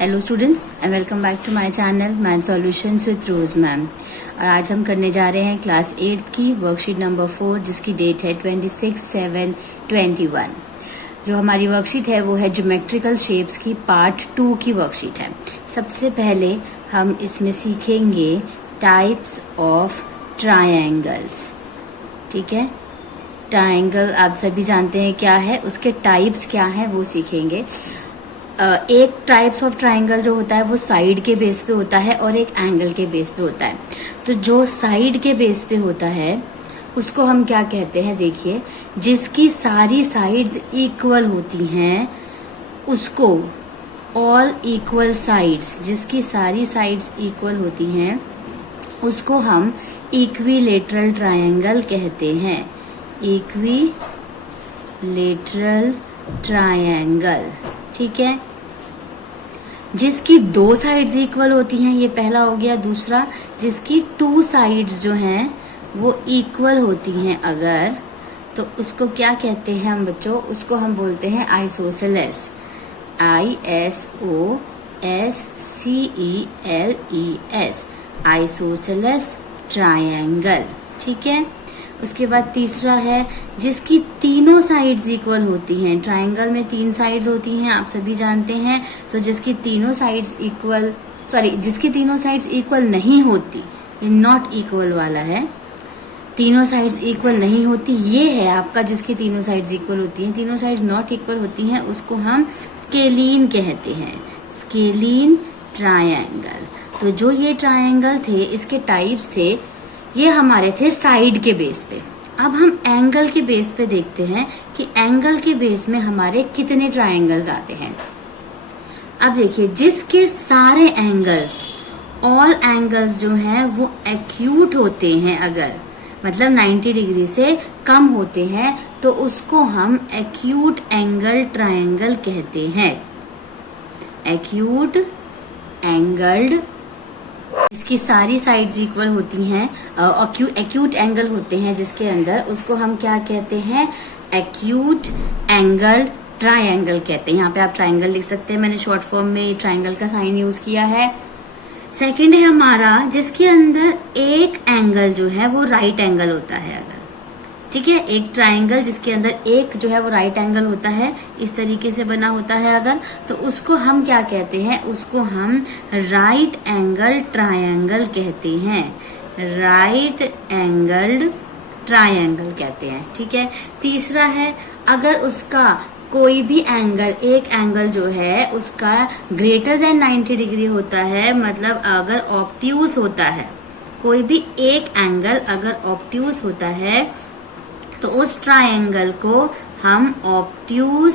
Hello students and welcome back to my channel math solutions with Rose ma'am. और आज हम करने जा रहे हैं क्लास 8 की वर्कशीट नंबर 4 जिसकी डेट है 26/7/21। जो हमारी वर्कशीट है वो है ज्योमेट्रिकल शेप्स की पार्ट 2 की वर्कशीट है। सबसे पहले हम इसमें सीखेंगे टाइप्स ऑफ ट्रायंगल्स। ठीक है, ट्रायंगल आप सभी जानते हैं क्या है, उसके टाइप्स क्या है वो सीखेंगे। एक टाइप्स ऑफ ट्रायंगल जो होता है वो साइड के बेस पे होता है और एक एंगल के बेस पे होता है। तो जो साइड के बेस पे होता है उसको हम क्या कहते हैं, देखिए, जिसकी सारी साइड्स इक्वल होती हैं उसको ऑल इक्वल साइड्स, जिसकी सारी साइड्स इक्वल होती हैं उसको हम इक्विलेटरल ट्रायंगल कहते हैं। इक्विलेटरल ट्रायंगल, ठीक है। जिसकी दो साइड्स इक्वल होती हैं, ये पहला हो गया। दूसरा, जिसकी टू साइड्स जो हैं वो इक्वल होती हैं अगर, तो उसको क्या कहते हैं हम बच्चों, उसको हम बोलते हैं आइसोसेलेस। ISOSCELES, आइसोसेलेस ट्रायंगल, ठीक है। उसके बाद तीसरा है जिसकी तीनों साइड्स इक्वल होती हैं। ट्रायंगल में 3 साइड्स होती हैं, आप सभी जानते हैं। तो जिसकी तीनों साइड्स इक्वल नहीं होती, ये नॉट इक्वल वाला है, तीनों साइड्स इक्वल नहीं होती, ये है आपका जिसकी तीनों साइड्स इक्वल होती हैं। तीनों साइड्स नॉट इक्वल होती हैं उसको हम स्केलीन कहते हैं, स्केलीन ट्रायंगल। तो जो ये ट्रायंगल थे, इसके टाइप्स थे, ये हमारे थे साइड के बेस पे। अब हम एंगल के बेस पे देखते हैं कि एंगल के बेस में हमारे कितने ट्रायंगल्स आते हैं। अब देखिए, जिसके सारे एंगल्स, ऑल एंगल्स जो हैं वो एक्यूट होते हैं, अगर मतलब 90 डिग्री से कम होते हैं तो उसको हम एक्यूट एंगल ट्रायंगल कहते हैं। एक्यूट एंगल्ड, इसकी सारी साइड्स इक्वल होती हैं, एक्यूट एंगल होते हैं जिसके अंदर, उसको हम क्या कहते हैं, एक्यूट एंगल ट्रायंगल कहते हैं। यहाँ पे आप ट्रायंगल लिख सकते हैं, मैंने शॉर्ट फॉर्म में ट्रायंगल का साइन यूज किया है। सेकंड है हमारा जिसके अंदर एक एंगल जो है वो राइट एंगल होता है, अगर, ठीक है, एक ट्रायंगल जिसके अंदर एक जो है वो राइट एंगल होता है, इस तरीके से बना होता है अगर, तो उसको हम क्या कहते हैं, उसको हम राइट एंगल ट्रायंगल कहते हैं। राइट एंगल्ड ट्रायंगल कहते हैं, ठीक है। तीसरा है अगर उसका कोई भी एंगल, एक एंगल जो है उसका ग्रेटर देन 90 डिग्री होता है, मतलब अगर ऑब्ट्यूज होता है, कोई भी एक एंगल अगर ऑब्ट्यूज होता है तो उस ट्रायंगल को हम ऑब्ट्यूज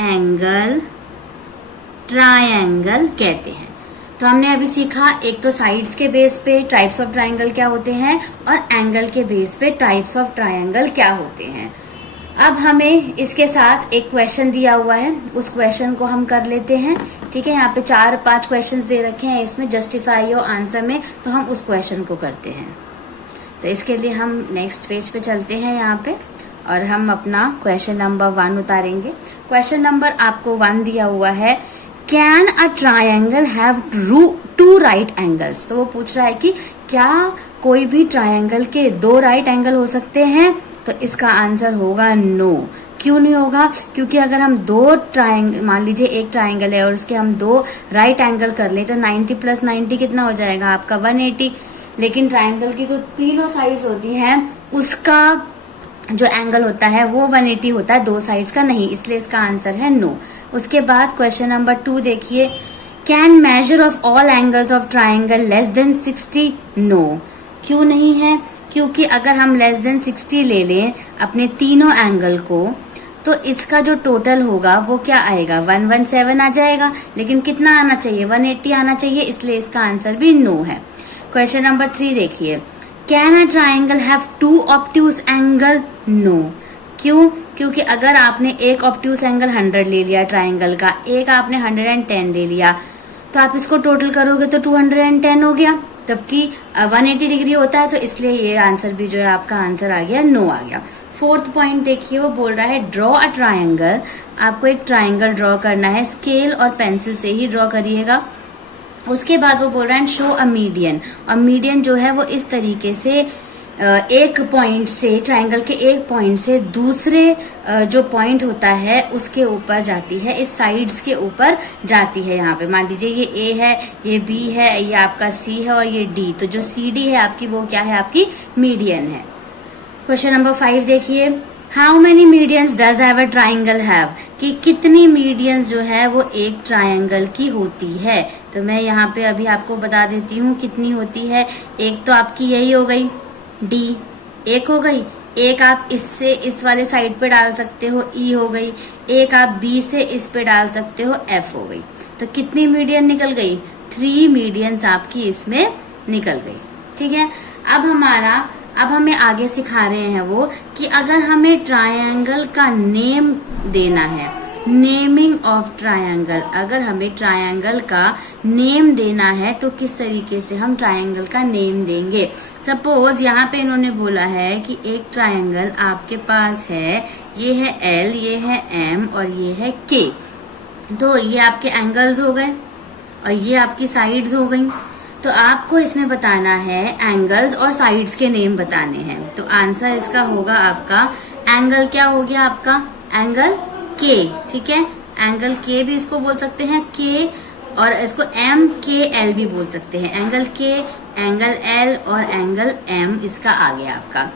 एंगल ट्रायंगल कहते हैं। तो हमने अभी सीखा, एक तो साइड्स के बेस पे टाइप्स ऑफ ट्रायंगल क्या होते हैं और एंगल के बेस पे टाइप्स ऑफ ट्रायंगल क्या होते हैं। अब हमें इसके साथ एक क्वेश्चन दिया हुआ है, उस क्वेश्चन को हम कर लेते हैं, ठीक है। यहाँ पे 4-5 क्वेश्चंस दे रखे हैं, इसमें जस्टिफाई योर आंसर में, तो हम उस क्वेश्चन को करते हैं। तो इसके लिए हम नेक्स्ट पेज पे चलते हैं यहाँ पे, और हम अपना क्वेश्चन नंबर 1 उतारेंगे। क्वेश्चन नंबर आपको 1 दिया हुआ है, can a triangle have 2 right angles. तो वो पूछ रहा है कि क्या कोई भी ट्रायंगल के 2 राइट एंगल हो सकते हैं, तो इसका आंसर होगा नो। क्यों नहीं होगा, क्योंकि अगर हम 2 ट्रायंगल, मान लीजिए एक ट्रायंगल है और उसके हम 2 राइट एंगल कर ले तो 90 + 90 कितना हो जाएगा आपका, 180। लेकिन ट्रायंगल की जो तीनों साइड्स होती हैं उसका जो एंगल होता है वो 180 होता है, 2 साइड्स का नहीं, इसलिए इसका आंसर है नो। उसके बाद क्वेश्चन नंबर 2 देखिए, can measure of all angles of triangle less than 60। No, क्यों नहीं है, क्योंकि अगर हम लेस देन 60 ले लें अपने तीनों एंगल को तो इसका जो टोटल होगा वो क्या आएगा, 117 आ जाएगा। लेकिन कितना आना चाहिए, 180 आना चाहिए, इसलिए इसका आंसर भी नो है। क्वेश्चन नंबर 3 देखिए, can a triangle have 2 obtuse angle. No, क्यों, क्योंकि अगर आपने एक ऑब्ट्यूज एंगल 100 ले लिया ट्रायंगल का, एक आपने 110 ले लिया, तो आप इसको टोटल करोगे तो 210 हो गया, जबकि 180 डिग्री होता है, तो इसलिए ये आंसर भी जो है आपका आंसर आ गया, नो आ गया। फोर्थ पॉइंट देखिए, वो बोल रहा है ड्रॉ अ ट्रायंगल। आपको एक ट्रायंगल ड्रॉ करना है, स्केल और पेंसिल से ही ड्रॉ करिएगा। उसके बाद वो बोल रहा है शो अ मीडियन, और मीडियन जो है वो इस तरीके से एक पॉइंट से, ट्रायंगल के एक पॉइंट से दूसरे जो पॉइंट होता है उसके ऊपर जाती है, इस साइड्स के ऊपर जाती है। यहाँ पे मान लीजिए ये ए है, ये बी है, ये आपका सी है और ये डी, तो जो सी डी है आपकी वो क्या है, आपकी मीडियन है। क्वेश्चन नंबर 5 देखिए, how many medians does have a triangle have, कि कितनी मीडियंस जो है वो एक ट्रायंगल की होती है। तो मैं यहाँ पे अभी आपको बता देती हूँ कितनी होती है। एक तो आपकी यही हो गई डी, एक हो गई, एक आप इससे इस वाले साइड पे डाल सकते हो, ई हो गई, एक आप बी से इस पे डाल सकते हो, एफ हो गई। तो कितनी मीडियन निकल गई, 3 मीडियंस आपकी इसमें निकल गई। ठीक है, अब हमें आगे सिखा रहे हैं वो कि अगर हमें ट्रायंगल का नेम देना है, नेमिंग ऑफ ट्रायंगल, अगर हमें ट्रायंगल का नेम देना है तो किस तरीके से हम ट्रायंगल का नेम देंगे। सपोज यहाँ पे इन्होंने बोला है कि एक ट्रायंगल आपके पास है, ये है एल, ये है एम और ये है के। तो ये आपके एंगल्स हो गए और ये आपकी साइड्स हो गई। तो आपको इसमें बताना है एंगल्स और साइड्स के नेम बताने हैं। तो आंसर इसका होगा आपका एंगल, क्या हो गया आपका, एंगल के। ठीक है, एंगल के भी इसको बोल सकते हैं के, और इसको एम के एल भी बोल सकते हैं। एंगल के, एंगल एल और एंगल एम इसका आ गया आपका।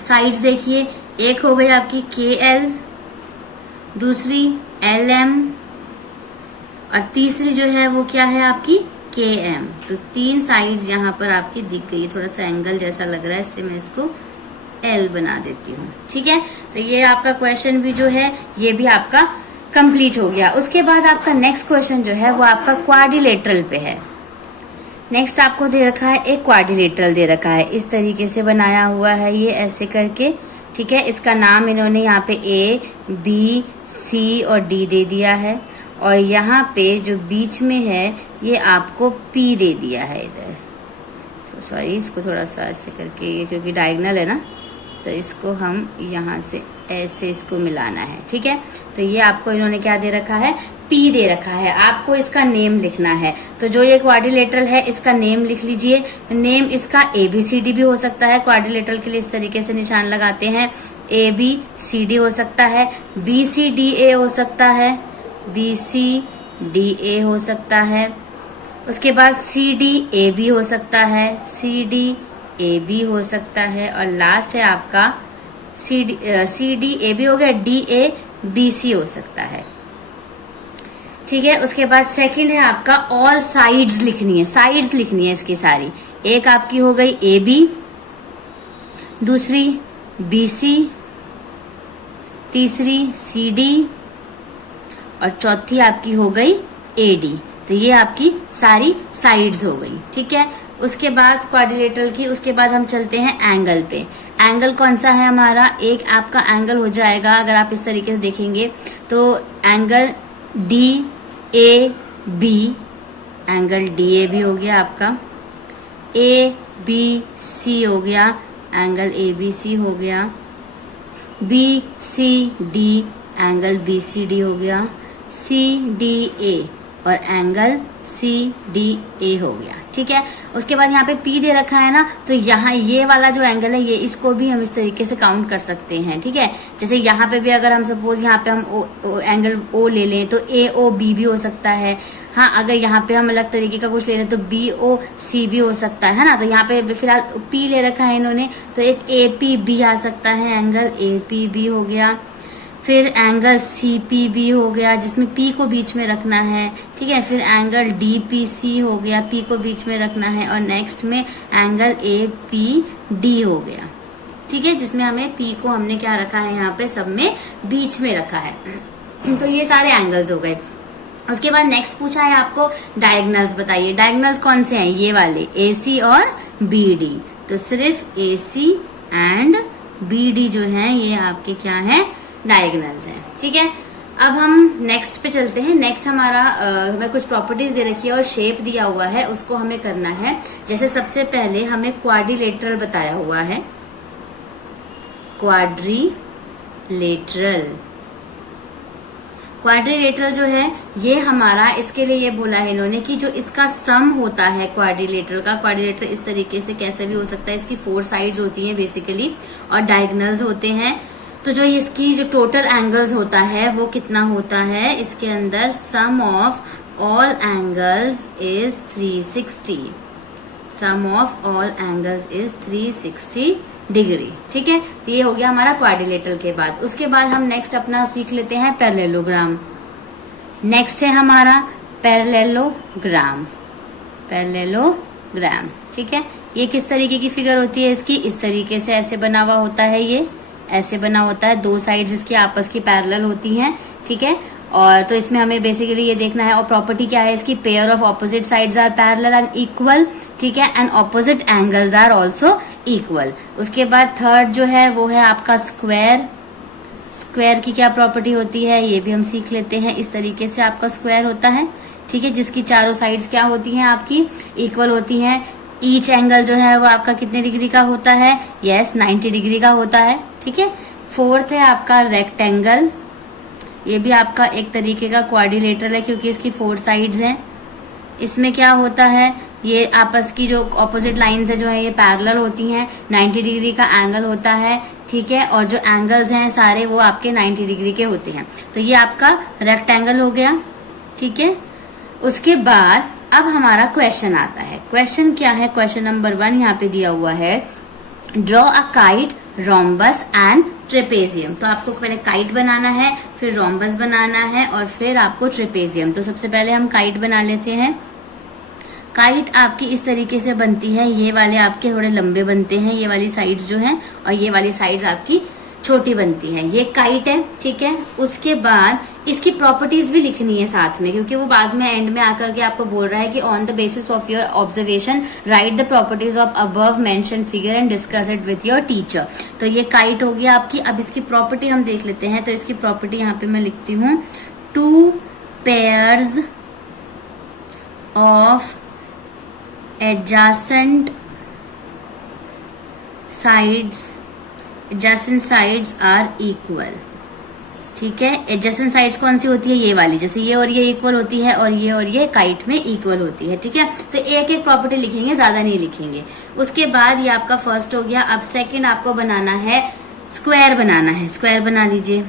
साइड्स देखिए, एक हो गई आपकी के एल, दूसरी एल एम और तीसरी जो है वो क्या है आपकी के एम। तो 3 साइड्स यहाँ पर आपकी दिख गई। थोड़ा सा एंगल जैसा लग रहा है इसलिए मैं इसको एल बना देती हूँ। ठीक है, तो ये आपका क्वेश्चन भी जो है ये भी आपका कंप्लीट हो गया। उसके बाद आपका नेक्स्ट क्वेश्चन जो है वो आपका क्वाड्रिलेटरल पे है। नेक्स्ट आपको दे रखा है एक क्वाड्रिलेटरल दे रखा है, इस तरीके से बनाया हुआ है ये ऐसे करके। ठीक है, इसका नाम इन्होंने यहाँ पे ए बी सी और डी दे दिया है, और यहाँ पे जो बीच में है ये आपको पी दे दिया है इधर। तो सॉरी, इसको थोड़ा सा ऐसे करके, क्योंकि डायगोनल है ना, तो इसको हम यहाँ से ऐसे इसको मिलाना है। ठीक है, तो ये आपको इन्होंने क्या दे रखा है, पी दे रखा है। आपको इसका नेम लिखना है। तो जो ये क्वाड्रिलेटरल है इसका नेम लिख लीजिए। नेम इसका ABCD भी हो सकता है, क्वाड्रिलेटरल के लिए इस तरीके से निशान लगाते हैं। ABCD हो सकता है, BCDA हो सकता है, BCDA हो सकता है। उसके बाद CDAB हो सकता है, CDAB हो सकता है, और लास्ट है आपका CDAB हो गया, DABC हो सकता है। ठीक है, उसके बाद सेकंड है आपका और साइड्स लिखनी है, साइड्स लिखनी है इसकी सारी। एक आपकी हो गई AB, दूसरी BC, तीसरी CD और चौथी आपकी हो गई AD। तो ये आपकी सारी साइड्स हो गई। ठीक है, उसके बाद क्वाड्रिलेटरल की, उसके बाद हम चलते हैं एंगल पे। एंगल कौन सा है हमारा, एक आपका एंगल हो जाएगा, अगर आप इस तरीके से देखेंगे तो एंगल DAB, एंगल DAB हो गया आपका। ABC हो गया, एंगल ABC हो गया। BCD, एंगल BCD हो गया। CDA और एंगल CDA हो गया। ठीक है, उसके बाद यहाँ पे P दे रखा है ना, तो यहाँ ये वाला जो एंगल है ये, इसको भी हम इस तरीके से काउंट कर सकते हैं। ठीक है, जैसे यहाँ पे भी अगर हम सपोज यहाँ पे हम एंगल O ले लें तो AOB भी हो सकता है। हाँ, अगर यहाँ पे हम अलग तरीके का कुछ ले लें तो BOC भी हो सकता है ना। तो यहाँ पे फिलहाल P ले रखा है इन्होंने, तो एक APB आ सकता है, एंगल APB हो गया। फिर एंगल CPB हो गया, जिसमें P को बीच में रखना है। ठीक है, फिर एंगल DPC हो गया, P को बीच में रखना है, और नेक्स्ट में एंगल APD हो गया। ठीक है, जिसमें हमें P को हमने क्या रखा है, यहाँ पे सब में बीच में रखा है। तो ये सारे एंगल्स हो गए। उसके बाद नेक्स्ट पूछा है आपको डायगोनल्स बताइए। डायगोनल्स कौन से हैं, ये वाले AC और BD। तो सिर्फ AC एंड BD जो है ये आपके क्या है, डायगोनल्स हैं। ठीक है, अब हम नेक्स्ट पे चलते हैं। नेक्स्ट हमारा हमें कुछ प्रॉपर्टीज दे रखी है और शेप दिया हुआ है, उसको हमें करना है। जैसे सबसे पहले हमें क्वाड्रिलेटरल बताया हुआ है, क्वाड्रिलेटरल जो है ये हमारा, इसके लिए ये बोला है इन्होंने कि जो इसका सम होता है क्वाड्रिलेटरल का, क्वाड्रिलेटरल इस तरीके से कैसे भी हो सकता है, इसकी 4 साइड्स होती हैं बेसिकली और डायगोनल्स होते हैं। तो जो इसकी जो टोटल एंगल्स होता है वो कितना होता है, इसके अंदर sum of all angles is 360, sum of all angles is 360 degree. ठीक है, तो ये हो गया हमारा क्वाड्रिलेटरल के बाद। उसके बाद हम नेक्स्ट अपना सीख लेते हैं पैरेललोग्राम। नेक्स्ट है हमारा पैरेललोग्राम। ठीक है, ये किस तरीके की फिगर होती है इसकी, इस तरीके से ऐसे बना हुआ होता है, ये ऐसे बना होता है, 2 साइड्स इसकी आपस की पैरेलल होती हैं। ठीक है, और तो इसमें हमें बेसिकली ये देखना है। और प्रॉपर्टी क्या है इसकी, pair of opposite sides are parallel and equal. ठीक है, and opposite angles are also equal. उसके बाद थर्ड जो है वो है आपका स्क्वायर। स्क्वायर की क्या प्रॉपर्टी होती है ये भी हम सीख लेते हैं। इस तरीके से आपका स्क्वायर होता है। ठीक है, जिसकी चारों साइड्स क्या होती हैं आपकी, इक्वल होती हैं। ईच एंगल जो है वो आपका कितने डिग्री का होता है, यस 90 डिग्री का होता है। ठीक है, फोर्थ है आपका रेक्टेंगल। ये भी आपका एक तरीके का क्वाड्रिलेटरल है क्योंकि इसकी 4 साइड्स हैं। इसमें क्या होता है, ये आपस की जो ऑपोजिट लाइन्स है जो है ये पैरेलल होती हैं, 90 डिग्री का एंगल होता है। ठीक है, और जो एंगल्स हैं सारे वो आपके 90 डिग्री के होते हैं। तो ये आपका रेक्टेंगल हो गया। ठीक है, उसके बाद अब हमारा क्वेश्चन आता है। क्वेश्चन क्या है, क्वेश्चन नंबर 1 यहाँ पे दिया हुआ है, draw a kite, rhombus and trapezium. तो आपको पहले काइट बनाना है, फिर रोम्बस बनाना है और फिर आपको ट्रेपेजियम। तो सबसे पहले हम काइट बना लेते हैं। काइट आपकी इस तरीके से बनती है, ये वाले आपके थोड़े लंबे बनते हैं, ये वाली साइड्स जो हैं, और ये वाली साइड्स आपकी छोटी बनती है। ये काइट है। ठीक है, उसके बाद इसकी प्रॉपर्टीज भी लिखनी है साथ में, क्योंकि वो बाद में एंड में आकर के आपको बोल रहा है कि on the basis of your observation right the properties of above mention figure and discuss it with your teacher. तो ये काइट हो गया आपकी। अब इसकी प्रॉपर्टी हम देख लेते हैं। तो इसकी प्रॉपर्टी यहाँ पे मैं लिखती हूँ, 2 pairs of adjacent sides are equal. ठीक है, एडजेसेंट साइड्स कौन सी होती है, ये वाली, जैसे ये और ये इक्वल होती है और ये काइट में इक्वल होती है। ठीक है, तो एक एक प्रॉपर्टी लिखेंगे, ज्यादा नहीं लिखेंगे। उसके बाद ये आपका फर्स्ट हो गया। अब सेकंड आपको बनाना है, स्क्वायर बनाना है। स्क्वायर बना लीजिए,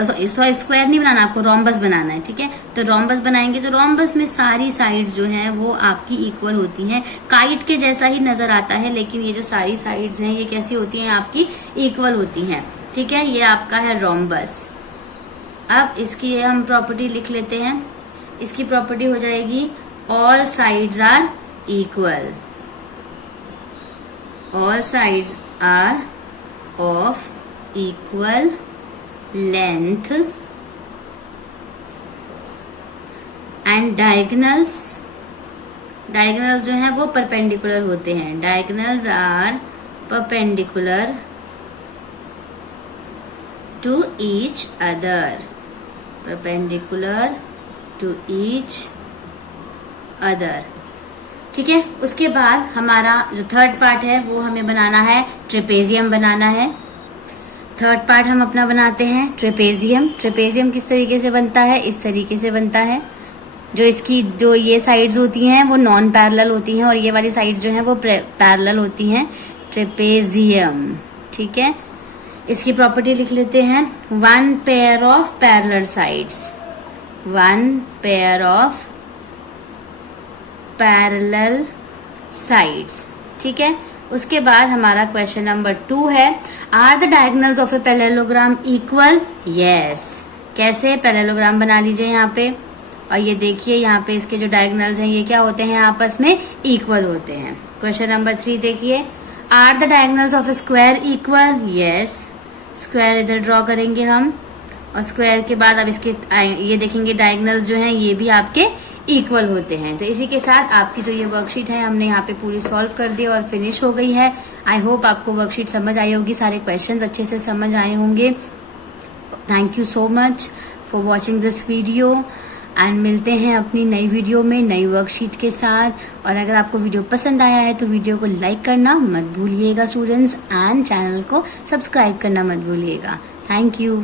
सॉरी स्क्वायर नहीं बनाना, आपको रोम्बस बनाना है। ठीक है, तो रोम्बस बनाएंगे तो रोम्बस में सारी साइड्स जो हैं वो आपकी इक्वल होती हैं। काइट के जैसा ही नजर आता है, लेकिन ये जो सारी साइड्स हैं ये कैसी होती हैं, आपकी इक्वल होती हैं। ठीक है, ये आपका है रोम्बस। अब इसकी हम प्रॉपर्टी लिख लेते हैं। इसकी प्रॉपर्टी हो जाएगी, all sides are equal, all sides are of equal length and diagonals जो हैं वो परपेंडिकुलर होते हैं। Diagonals are perpendicular to each other, perpendicular to each other. ठीक है, उसके बाद हमारा जो थर्ड पार्ट है वो हमें बनाना है, ट्रेपेजियम बनाना है। थर्ड पार्ट हम अपना बनाते हैं ट्रेपेजियम। ट्रेपेजियम किस तरीके से बनता है, इस तरीके से बनता है। जो इसकी जो ये साइड्स होती हैं वो नॉन पैरेलल होती हैं और ये वाली साइड जो है वो पैरेलल होती हैं। ट्रेपेजियम। ठीक है, इसकी प्रॉपर्टी लिख लेते हैं, 1 pair of parallel sides, 1 pair of parallel sides. ठीक है, उसके बाद हमारा क्वेश्चन नंबर 2 है, are the diagonals of a parallelogram equal, yes. कैसे, पैरेललोग्राम बना लीजिए यहाँ पे, और ये देखिए यहाँ पे इसके जो डायगोनल्स हैं ये क्या होते हैं, आपस में इक्वल होते हैं। क्वेश्चन नंबर 3 देखिए, are the diagonals of a square equal, yes. Square इधर ड्रॉ करेंगे हम, और स्क्वायर के बाद अब इसके ये देखेंगे डायगोनल्स जो हैं ये भी आपके इक्वल होते हैं। तो इसी के साथ आपकी जो ये वर्कशीट है हमने यहाँ पे पूरी सॉल्व कर दी और फिनिश हो गई है। आई होप आपको वर्कशीट समझ आई होगी, सारे क्वेश्चंस अच्छे से समझ आए होंगे। Thank you so much for watching this video and मिलते हैं अपनी नई वीडियो में नई वर्कशीट के साथ। और अगर आपको वीडियो पसंद आया है तो वीडियो को लाइक करना मत भूलिएगा स्टूडेंट्स, एंड चैनल को सब्सक्राइब करना मत भूलिएगा। Thank you.